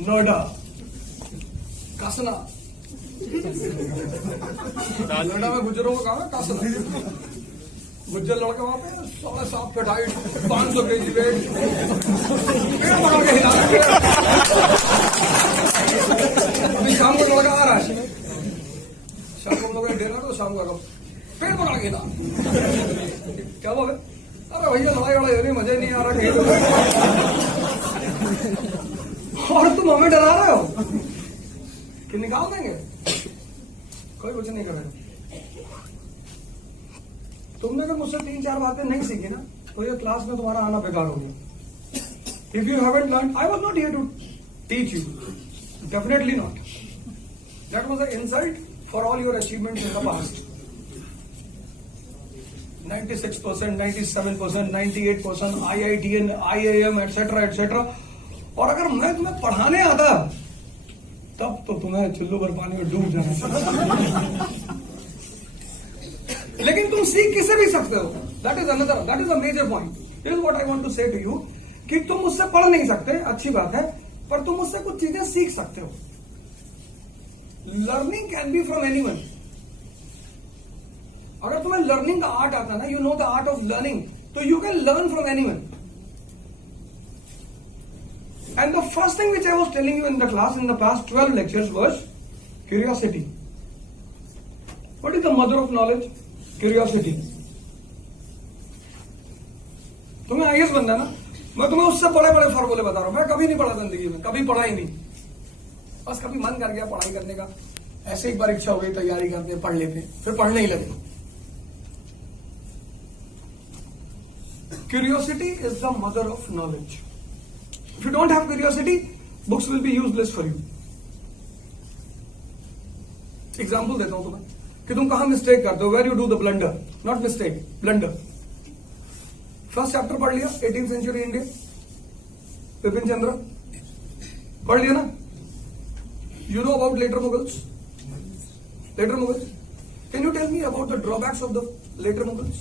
नोएडा, कासना, नोएडा में गुजरों का काम है कासना, गुज्जर लड़का वहां पे 7.5 फीट हाइट, 500 kg वेट, पेड़ पकड़ के हिला रहे हैं। अभी शाम को लड़का आ रहा है, शाम को हम लोग डेरा तो शाम को पेड़ पकड़ के हिला, क्या बोले? अरे भैया लड़ाई वड़ाई हो रही, मजा नहीं आ रहा कहीं और तुम हमें डरा रहे हो कि निकाल देंगे, कोई कुछ नहीं करेगा। तुमने अगर मुझसे 3-4 बातें नहीं सीखी ना तो ये क्लास में तुम्हारा आना बेकार हो गया। If you haven't learn, I was not here to teach you, definitely not. That was a insult for all your achievements in the past. 96%, 97%, 98%, IITN, IIM, etcetera etcetera. और अगर मैं तुम्हें पढ़ाने आता तब तो तुम्हें चुल्लू भर पानी में डूब जाना। लेकिन तुम सीख किसे भी सकते हो, that is another, that is a major point. This is what I want to say to you कि तुम मुझसे पढ़ नहीं सकते, अच्छी बात है, पर तुम मुझसे कुछ चीजें सीख सकते हो। Learning can be from anyone. अगर तुम्हें लर्निंग का आर्ट आता है ना, you know the art of learning, तो you can learn from anyone. And the first thing which I was telling you in the class in the past 12 lectures was curiosity. What is the mother of knowledge? Curiosity. तुम्हें IAS बनना ना, मैं तुम्हें उससे बड़े बड़े फॉर्मूले बता रहा हूं। मैं कभी नहीं पढ़ा जिंदगी में, कभी पढ़ा ही नहीं, बस कभी मन कर गया पढ़ाई करने का, ऐसे एक बार इच्छा हो गई तैयारी करते पढ़ लेते, फिर पढ़ने ही लगे। Curiosity is the mother of knowledge. If you don't have curiosity, books will be useless for you. Example देता हूं तुम्हें कि तुम कहां मिस्टेक करते हो, where you do the blunder, not mistake, blunder. First chapter पढ़ लिया, 18th century India, Bipin Chandra, पढ़ लिया ना? You know about later Mughals? Later Mughals, can you tell me about the drawbacks of the later Mughals?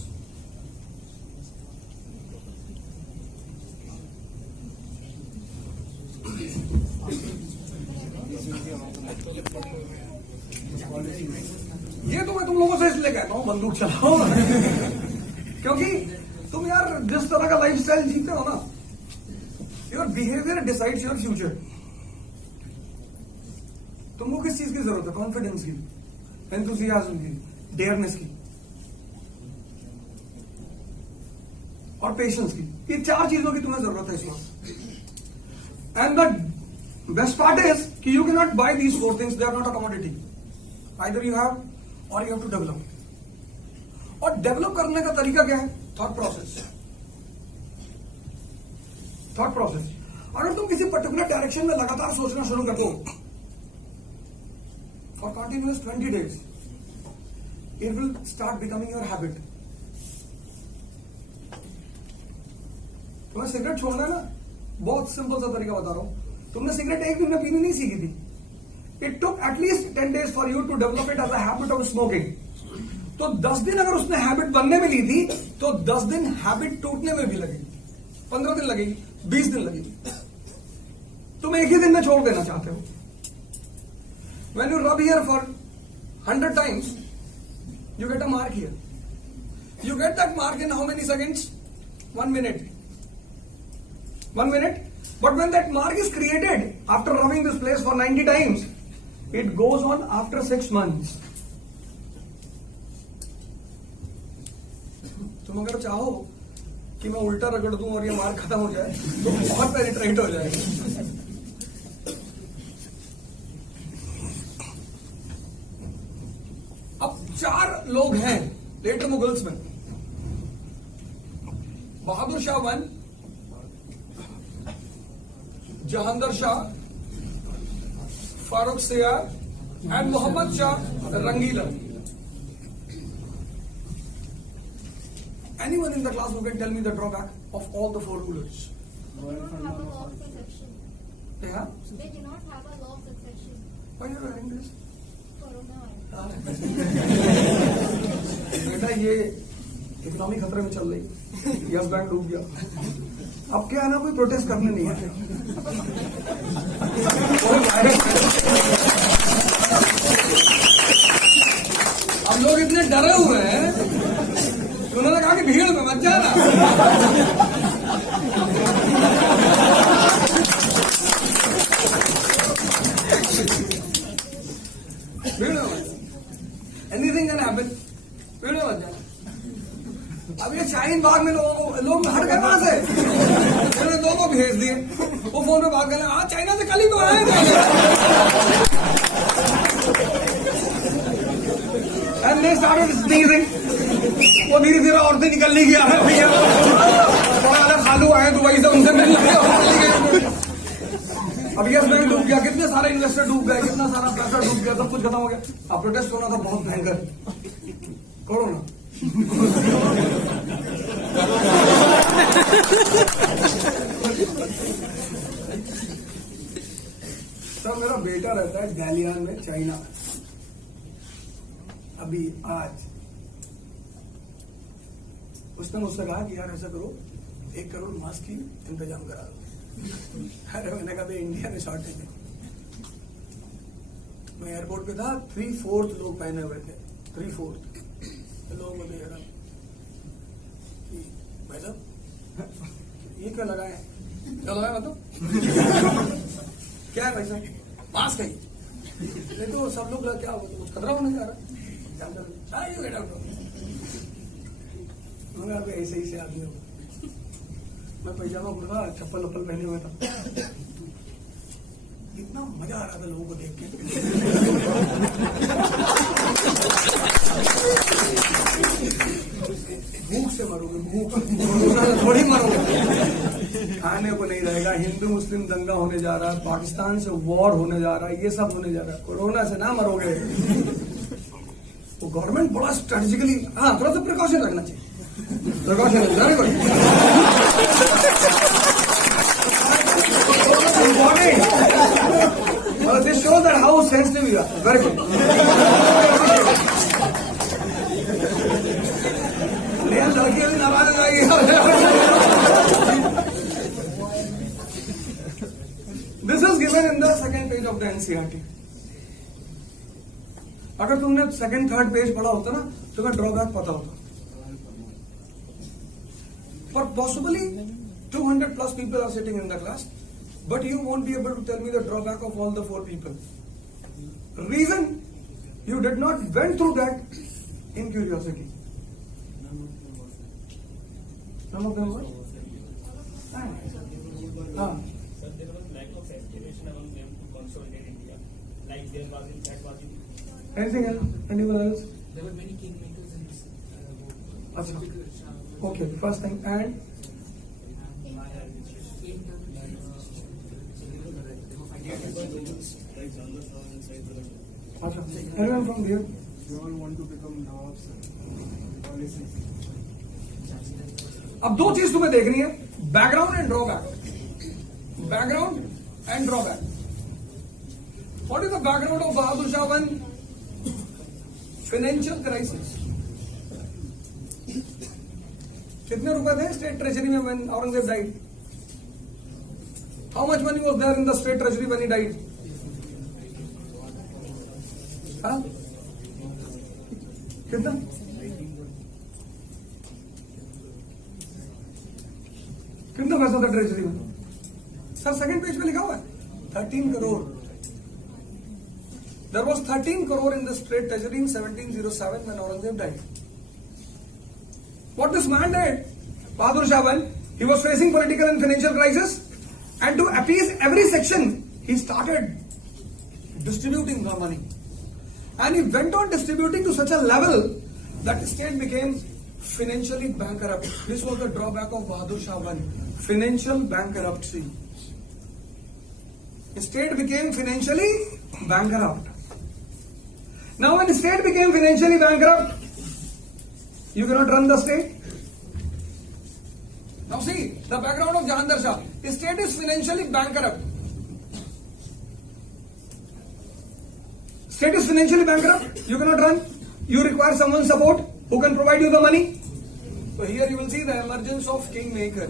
ये तो मैं तुम लोगों से इसलिए कहता हूं बंदूक चलाओ क्योंकि तुम यार जिस तरह का लाइफस्टाइल जीते हो ना, your behaviour decides your future. तुमको किस चीज की जरूरत है? कॉन्फिडेंस की, एंथुसियाज्म की, डेयरनेस की और पेशेंस की। ये 4 चीजों की तुम्हें जरूरत है इस वक्त। And the best part is कि you can not buy these 4 things, they are not a commodity. Either you have और यू हैव टू डेवलप। और डेवलप करने का तरीका क्या है? Thought process. Thought process. अगर तुम किसी पर्टिकुलर डायरेक्शन में लगातार सोचना शुरू कर दो for continuous 20 days, it will start becoming your habit. तुम्हें सिगरेट छोड़ना है ना, बहुत सिंपल सा तरीका बता रहा हूं। तुमने सिगरेट एक दिन में पीनी नहीं सीखी थी। It took at least 10 days for you to develop it as a habit of smoking. तो 10 दिन अगर उसने हैबिट बनने में ली थी, तो 10 दिन हैबिट टूटने में भी लगेगी, 15 दिन लगेगी, 20 दिन लगेगी। तुम एक ही दिन में छोड़ देना चाहते हो। When you rub here for 100 times, you get a mark here. You get that mark in how many seconds? 1 minute. 1 minute. But when that mark is created after rubbing this place for 90 times, it goes on after 6 months. तुम अगर चाहो कि मैं उल्टा रगड़ दूं और ये मार्क खत्म हो जाए तो बहुत पेनिट्रेट हो जाएगा। अब 4 लोग हैं लेटर मुगल्स में। बहादुर Shah 1, Jahangir Shah, Farrukh Siyar and Mohammad Shah Rangila. Anyone in the class who can tell me the drawback of all the 4 rulers? They don't have a law of succession. They have? They do not have a law of succession. Why are you wearing this? Corona. बेटा ये economy खतरे में चल रही, yes bank डूब गया। अब क्या है ना, कोई प्रोटेस्ट करने नहीं आया। अब लोग इतने डरे हुए हैं, उन्होंने कहा कि भीड़ में मत जाना। भीड़ में मत, एनीथिंग कैन हैपन, भीड़ में मत जाना। अब ये शाहीन बाग में लोग हट गए वहां से, उन्होंने 2 को भेज दिए, वो फोन पे बात कर रहे हैं, चाइना से कल ही तो आए थे। And they started sneezing. वो धीरे धीरे औरतें निकलने की आ रही भैया, थोड़ा अलग खालू आए दुबई से, उनसे मिलने गए। अब यस बैंक डूब गया, कितने सारे इन्वेस्टर डूब गए, कितना सारा पैसा डूब गया, सब कुछ खत्म हो गया। अब प्रोटेस्ट होना था बहुत भयंकर, करो ना। सर मेरा बेटा रहता है गैलियान में, चाइना। अभी आज उसने मुझसे कहा कि यार ऐसा करो, 1 करोड़ मास्क की इंतजाम करा दो। अरे मैंने कहा इंडिया में शॉर्टेज है। मैं एयरपोर्ट पे था, 3/4 लोग पहने हुए थे, 3/4 लोग मुझे कह रहा भाई साहब ये क्या लगाए, क्या लगाए मतलब क्या है भाई साहब, मास्क है। नहीं तो सब लोग क्या कुछ खतरा होने जा रहा है, ऐसे ही से आदमी हो। मैं पैजामा कुर्ता चप्पल वप्पल पहने हुए था, इतना मजा आ रहा था लोगों को देख के। भूख से मरोगे, भूख थोड़ी मरोगे, खाने को नहीं रहेगा। हिंदू मुस्लिम दंगा होने जा रहा है, पाकिस्तान से वॉर होने जा रहा है, ये सब होने जा रहा है। कोरोना से ना मरोगे। तो गवर्नमेंट बड़ा स्ट्रेटेजिकली, हाँ थोड़ा सा प्रिकॉशन रखना चाहिए, precaution very good important. This shows that how sensitive you are, very good. लड़की भी नाराज हो जाएगी। This is given in the 2nd page of the NCERT। अगर तुमने 2nd 3rd पेज पढ़ा होता ना, तुम्हें ड्रॉबैक पता होता। पर possibly 200+ people are sitting in the class, but you won't be able to tell me the drawback of all the 4 people. Reason, you did not went through that in curiosity. None of them were? Sir, there was lack of aspiration among them to consolidate India. Like there was in fact was in. Anything else? Anyone else? There were many kingmakers in this Achha. Okay, first thing. And Achha. Anyone from there? We all want to become Nawabs. Policy. अब 2 चीज तुम्हें देखनी है, background and drawback. Background and drawback. What is the background of Bahadur Shah 1? Financial crisis. कितने रुपए थे state treasury में when Aurangzeb died? How much money was there in the state treasury when he died? कितना? कितना पैसा था ट्रेजरी में? सर 2nd पेज पे लिखा हुआ है 13 crore. There was 13 crore in the state treasury in 1707 when Aurangzeb died. What this man did, Bahadur Shah I, he was facing political and financial crisis, and to appease every section, he started distributing the money. And he went on distributing to such a level that the state became financially bankrupt. This was the drawback of Bahadur Shah I, financial bankruptcy. The state became financially bankrupt. Now when the state became financially bankrupt, you cannot run the state. Now see, the background of Jahandar Shah. The state is financially bankrupt. State is financially bankrupt. You cannot run. You require someone's support who can provide you the money. So here you will see the emergence of Kingmaker.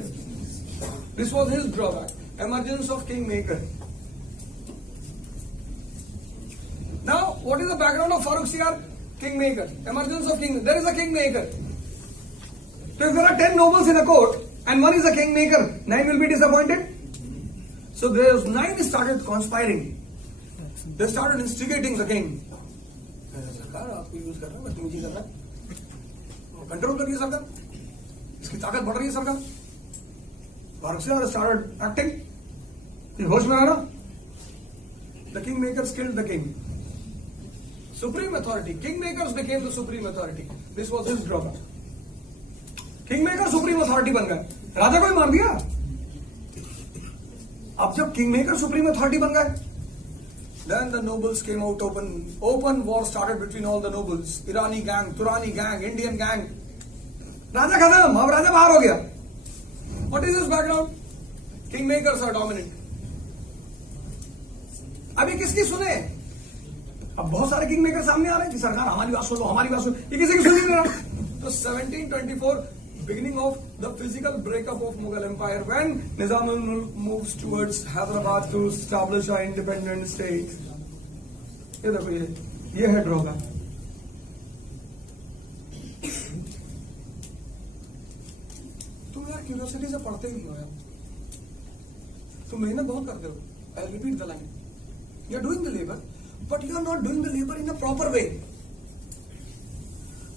This was his drawback. Emergence of Kingmaker. Now, what is the background of Farrukhsiyar? Kingmaker. Emergence of King. There is a Kingmaker. So if there are 10 nobles in a court and one is a Kingmaker, 9 will be disappointed. So those 9 started conspiring. They started instigating the king. सरकार आपको use कर रहा है, बदतमीजी कर रहा है, control करिए सरकार, इसकी ताकत बढ़ रही है सरकार. Farrukhsiyar started acting. कि होश में आना. The Kingmakers killed the king. Supreme authority. Kingmakers became the supreme authority. This was his drawback. Kingmaker supreme authority बन गए. राजा को ही मार दिया. अब जब Kingmaker supreme authority बन गए, then the nobles came out open. Open war started between all the nobles. Irani gang, Turani gang, Indian gang. राजा खत्म. अब राजा बाहर हो गया. What is his background? Kingmakers are dominant. अभी किसकी सुने? अब बहुत सारे किंग मेकर सामने आ रहे हैं कि सरकार हमारी बात सुनो, हमारी बात सुनो. ये किसी की सुन नहीं रहा. तो 1724, beginning of the physical breakup of Mughal Empire, when Nizam-ul-Mulk moves towards Hyderabad to establish an independent state. ये देखो, ये है ड्रॉबैक. तुम यार क्यूरियोसिटी से पढ़ते ही हो यार. तुम मेहनत बहुत करते हो. I repeat the line. You are doing the labor, but you are not doing the labor in a proper way.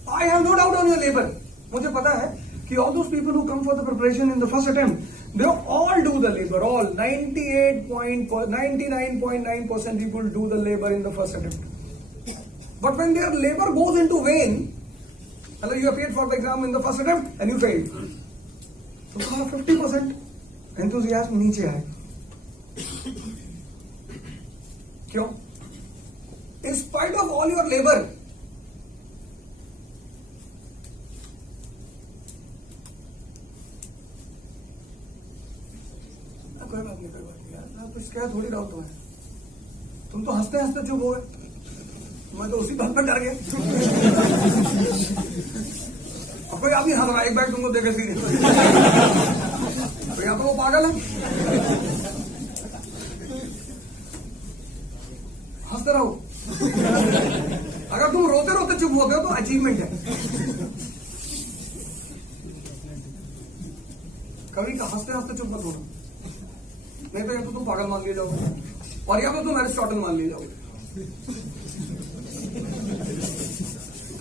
I have no doubt on your labor. मुझे पता है कि all those people who come for the preparation in the first attempt, they all do the labor. All 99.9% people do the labor in the first attempt. But when their labor goes into vain, मतलब you appeared for the exam in the first attempt and you failed, तो तुम्हारा 50% enthusiasm नीचे आएगा. क्यों? In spite of all your labor, कोई बात नहीं यार, मैं तो शिकायत थोड़ी रहा हूं तुम्हें. तुम तो हंसते हंसते चुप हो गए. मैं तो उसी बात पर डर गया. अब कोई आदमी हंस रहा है, एक बैग तुमको देखे सीधे, तो या तो वो पागल है. हंसते रहो. अगर तुम रोते रोते चुप होते हो तो अचीवमेंट है. कभी हंसते हंसते चुप मत होना, नहीं तो या तो तुम पागल मान लिए जाओगे और या तो तुम एरिस्टोटल मान लिए जाओगे.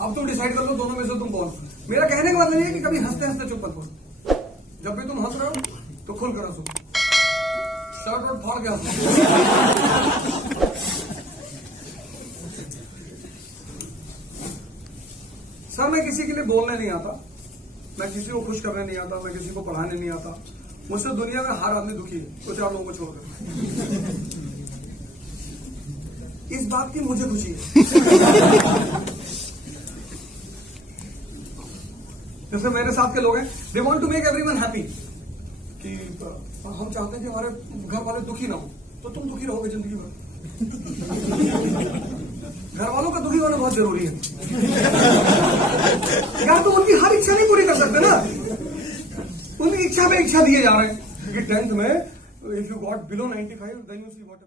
अब तुम डिसाइड कर लो दोनों में से तुम कौन. मेरा कहने का मतलब ये है कि कभी हंसते हंसते चुप मत हो. जब भी तुम हंस रहे हो तो खुल कर हंसो. शर्ट और फाड़ के हंसो. सर मैं किसी के लिए बोलने नहीं आता, मैं किसी को खुश करने नहीं आता, मैं किसी को पढ़ाने नहीं आता. मुझसे दुनिया में हर आदमी दुखी है, तो 4 लोगों को छोड़कर. इस बात की मुझे खुशी है. जैसे मेरे साथ के लोग हैं, they want to make everyone happy. कि हम चाहते हैं कि हमारे घर वाले दुखी ना हो, तो तुम दुखी रहोगे जिंदगी भर. घर वालों का दुखी होना बहुत जरूरी है यार. तो उनकी हर इच्छा नहीं पूरी कर सकते ना. उनकी इच्छा पे इच्छा दिए जा रहे हैं कि 10th में if you got below 95 then you see what